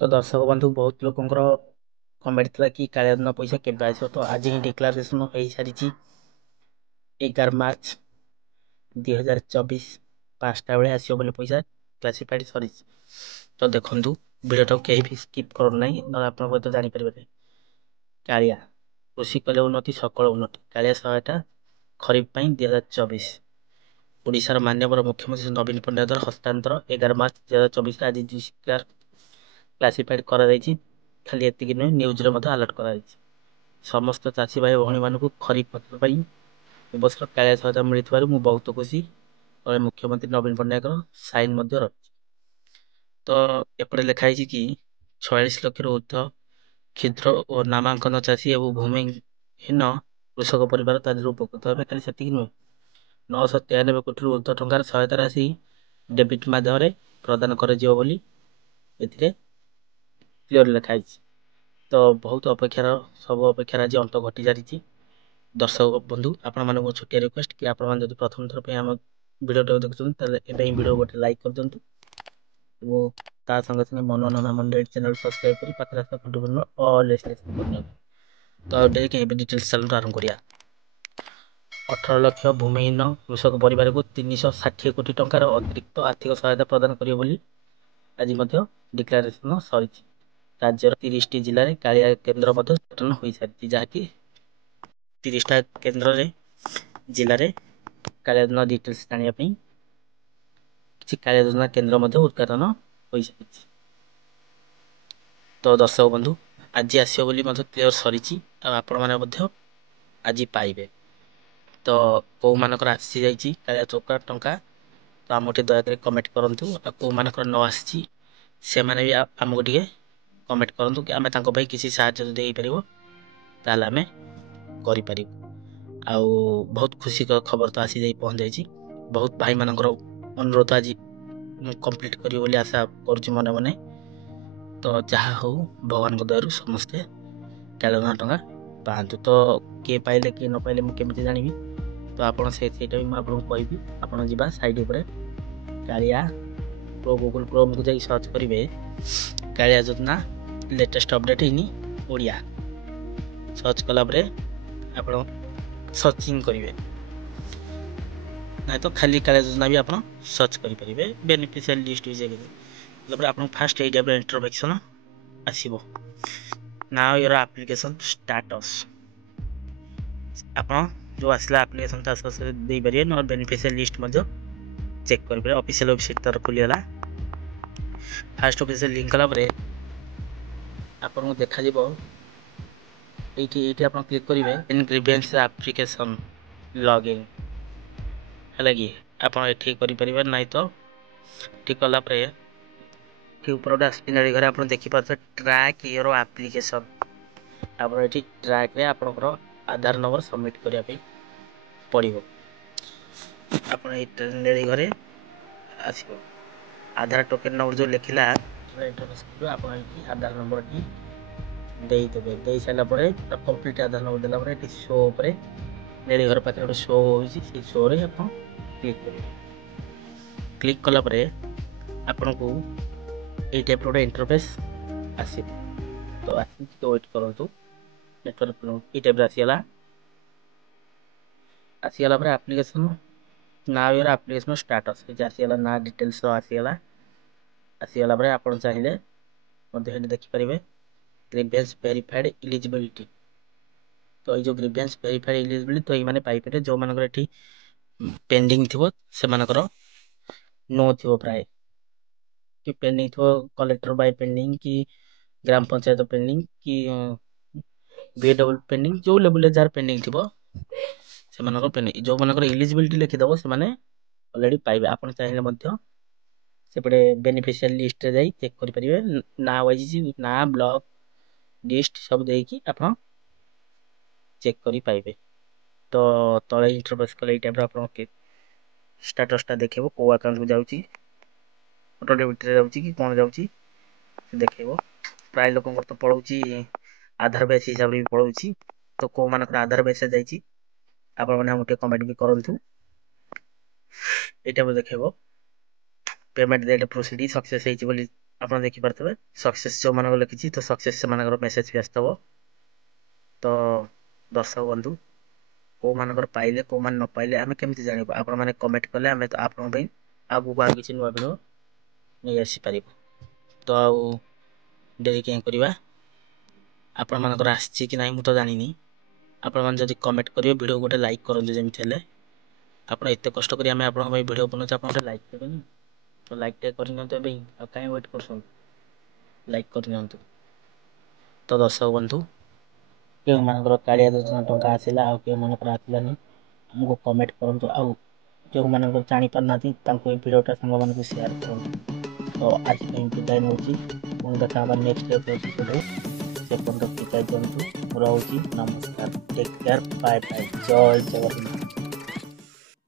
तो दर्शक बंधु बहुत लोकंर कमेंट था कि कालिया दिन पैसा केबे आसो तो आज ही डिक्लारेसन हो सारी 11 मार्च 2024 5टा बेले आसो बोले पैसा क्लासीफाइड सरी। तो देखु भिडियो कहीं भी स्किप करूँ ना ना आप जापर कालिया कृषि कले उन्नति सकल उन्नति कालिया सहायता खरीफ 2024 ओडिशार माननीय मुख्यमंत्री नवीन पट्टनायक द्वारा हस्तांतर 11 मार्च 2024 आज डिक्लेयर क्लासीफाइड कर खाली एतिक नुहे न्यूज अलर्ट कर समस्त चाषी भाई भौणी मानक खरीफ फसल एवं कालिया सहायता मिलू मुझे बहुत खुशी और मुख्यमंत्री नवीन पट्टनायक साइन रही। तो एपटे लिखाई कि 46 लाख ऊर्ध्व क्षुद्र और नामांकन चाषी और भूमिहीन कृषक परिवार उपकृत हे खाली से नुहे 993 कोटी ऊर्ध्व टंकार सहायता राशि डेबिट माध्यम प्रदान कर क्लियर लिखाई। तो बहुत अपेक्षार सब अपेक्षार आज अंत घटी सारी। दर्शक बंधु आपण मैं छोटिया रिक्वेस्ट कि आप प्रथम थर आम भिडियो देखते भिडियो गोटे लाइक कर दिंतु और ता संगे संगे मनोरमा मंडल चैनल सब्सक्राइब कर पाखे फुटबल ऑल तो कहीं डिटेल्स चैनल आरंभ करिया। 18 लाख भूमिहीन कृषक परिवार को 360 कोटी टंकार अतिरिक्त आर्थिक सहायता प्रदान करियो आज डिक्लारेसन सरी। राज्यर 30टी जिले में कालिया केन्द्र गठन हो सारी जहाँकि 30टा केन्द्र जिले में कालिया योजना डिटेल्स जानापी किसी कालिया योजना केन्द्र उद्घाटन हो सारी। तो दर्शक बंधु आज आसो बोली क्लियर सरी आपण मैंने आज पाइबे। तो कौ मानकर आसी जाइए कालिया चौका टंका तो आम दयाक कमेंट करूँ कौ मानकर न आसी से मैंने भी आमको टे कमेंट करूँ कि आम किसी साहय ताल आम कर बहुत खुशी खबर तो आसी जा पहुँच जाइए। बहुत भाई मान अनुरोध आज कंप्लीट करी आशा करुँच मन मन। तो जहाँ हो भगवान दयारू समस्ते कालिया टंका पातु। तो किए पाइले किए न पाइले मुझे जानी तो आपड़ से भी मुझे कहि आप जा साइड उपर कालिया प्रो गूगल क्रोम को जाई सर्च करेंगे Kalia Yojana latest update in Odia search कलापर आप सर्चिंग करेंगे ना तो खाली कालिया योजना भी आप सर्च करेंगे बेनिफिशियल लिस्ट भी आप फास्ट ये टाइप इंट्रोडक्शन आसो नाउ योर एप्लिकेशन स्टाटस आप जो आसला एप्लिकेशन स्टाटस दे पारे ना बेनिफिशियल लिस्ट चेक करेंगे। ऑफिशियल वेबसाइट तरह खुलीगला फास्ट ऑफिशियल लिंक कलापर आपको देखा ये आप क्लिक करेंगे इन ग्रीवेंस एप्लिकेशन लॉगिन है कि आप करेंगे ना तो ठीक कलापर ऊपर गोटे आसने घर आप देखिए ट्रैक योर एप्लिकेशन आप ट्रैक रे आपंकर आधार नंबर सबमिट करने पड़ो आप घरे आसो आधार टोकन नंबर जो लिखला आप आधार नंबर टी देदेवे दे सारापर कंप्लीट आधार नंबर देला ये शो उपर नेड़ी घर पाखे गोटे शो हो शो रे आप क्लिक करेंगे। क्लिक कलापर आपन को ये टाइप गोटे इंटरफेस आस तो वेट करूँ नेटवर्क ये टाइप आसीगला आसीगला एप्लिकेशन ना योर एप्लिकेशन स्टाटस आसीगला ना डिटेल्स आसीगला आसीगला आप चाहिए देखिपारे ग्रीवेंस वेरीफाइड इलिजिबिलिटी। तो ये जो ग्रीवेंस वेरीफाइड इलिजिबिलिटी तो ये पाइपर जो मान पेंडिंग थी से नो थी प्राय कि पेंडिंग थो कलेक्टर बाय पेंडिंग कि ग्राम पंचायत पेंडिंग कि बीडब्ल्यू पेंडिंग जो लेवल जार पेंडिंग थी से पेंडिंग जो मान इलिजिबिलिटी लिखिदेव से अलरेडी पाइबे। आप चाहिए सेपटे बेनिफिशियल लिस्ट रे जाई चेक करेंगे ना वाइज ना ब्लॉक लिस्ट सब देकी आप चेक करी पाइबे। तो तले इंटरफेस कले ये टाइप आप स्टाटसटा देखो कौ आकाउंट को जाऊँगी ऑटो डेबिट जाऊँगी कि कौन जाऊँगी देखेब प्राय लोक तो पड़ोची आधार बेस हिसाब से भी पड़ोची। तो कौ मान आधार बेस जाइए आप कमेंट भी करूँ ये देखेब पेमेंट डेट प्रोसीड सक्सेस होती ଆପଣ ଦେଖିପାରୁଥିବେ ସକ୍ସେସ୍ ଯେଉଁମାନଙ୍କ ଲେଖିଛି ତ ସକ୍ସେସ୍ ସେମାନଙ୍କର ମେସେଜ୍ ବି ଆସିଥିବ। ତ ଦର୍ଶକ ବନ୍ଧୁ କେଉଁମାନଙ୍କର ପାଇଲେ କେଉଁମାନେ ନ ପାଇଲେ ଆମେ କେମିତି ଜାଣିବୁ? ଆପଣମାନେ କମେଣ୍ଟ କଲେ ଆମେ ତ ଆପଣଙ୍କ ପାଇଁ ଆଗକୁ ଆଉ କିଛି ନୂଆ ଭିଡ଼ିଓ ନେଇ ଆସିପାରିବୁ। ତ ଆଉ ଡେରି କାହିଁ କରିବା? ଆପଣମାନଙ୍କର ଆସିଛି କି ନାହିଁ ମୁଁ ତ ଜାଣିନି। ଆପଣମାନେ ଯଦି କମେଣ୍ଟ କରିବେ ଭିଡ଼ିଓ ଗୋଟେ ଲାଇକ୍ କରନ୍ତୁ ଯେମିତି ହେଲେ। ଆପଣ ଏତେ କଷ୍ଟ କରି ଆମେ ଆପଣଙ୍କ ପାଇଁ ଭିଡ଼ିଓ ବନାଉଛୁ, ଆପଣ ଗୋଟେ ଲାଇକ୍ ଦେବେନି? ତ ଲାଇକ୍ ଟିକେ କରିନିଅନ୍ତୁ ଏବେ, ଆଉ କାହିଁ ୱେଟ୍ କରୁଛନ୍ତି? ଲାଇକ୍ କରିନିଅନ୍ତୁ। ତ ଦର୍ଶକ ବନ୍ଧୁ କେଉଁମାନଙ୍କର କାଳିଆ ଯୋଜନା ଟଙ୍କା ଆସିଲା ଆଉ କେଉଁମାନଙ୍କର ଆସିଲାନି ଆମକୁ କମେଣ୍ଟ କରନ୍ତୁ। ଆଉ ଯେଉଁମାନଙ୍କର ଜାଣିପାରୁନାହାନ୍ତି ତାଙ୍କୁ ଏ ଭିଡ଼ିଓଟା ସାଙ୍ଗମାନଙ୍କୁ ସେୟାର କରନ୍ତୁ। ତ ଆଜି ପାଇଁ ବିଦାୟ ନେଉଛି, ପୁଣି ଦେଖା ହେବା ନେକ୍ସଟ ଏପିସୋଡ଼ରେ। ସେ ପର୍ଯ୍ୟନ୍ତ ବିଦାୟ ଦିଅନ୍ତୁ। ମୁଁ ରହୁଛି, ନମସ୍କାର, ଟେକ୍ କେୟାର, ବାଏ ବାଏ, ଜୟ ଜଗନ୍ନାଥ।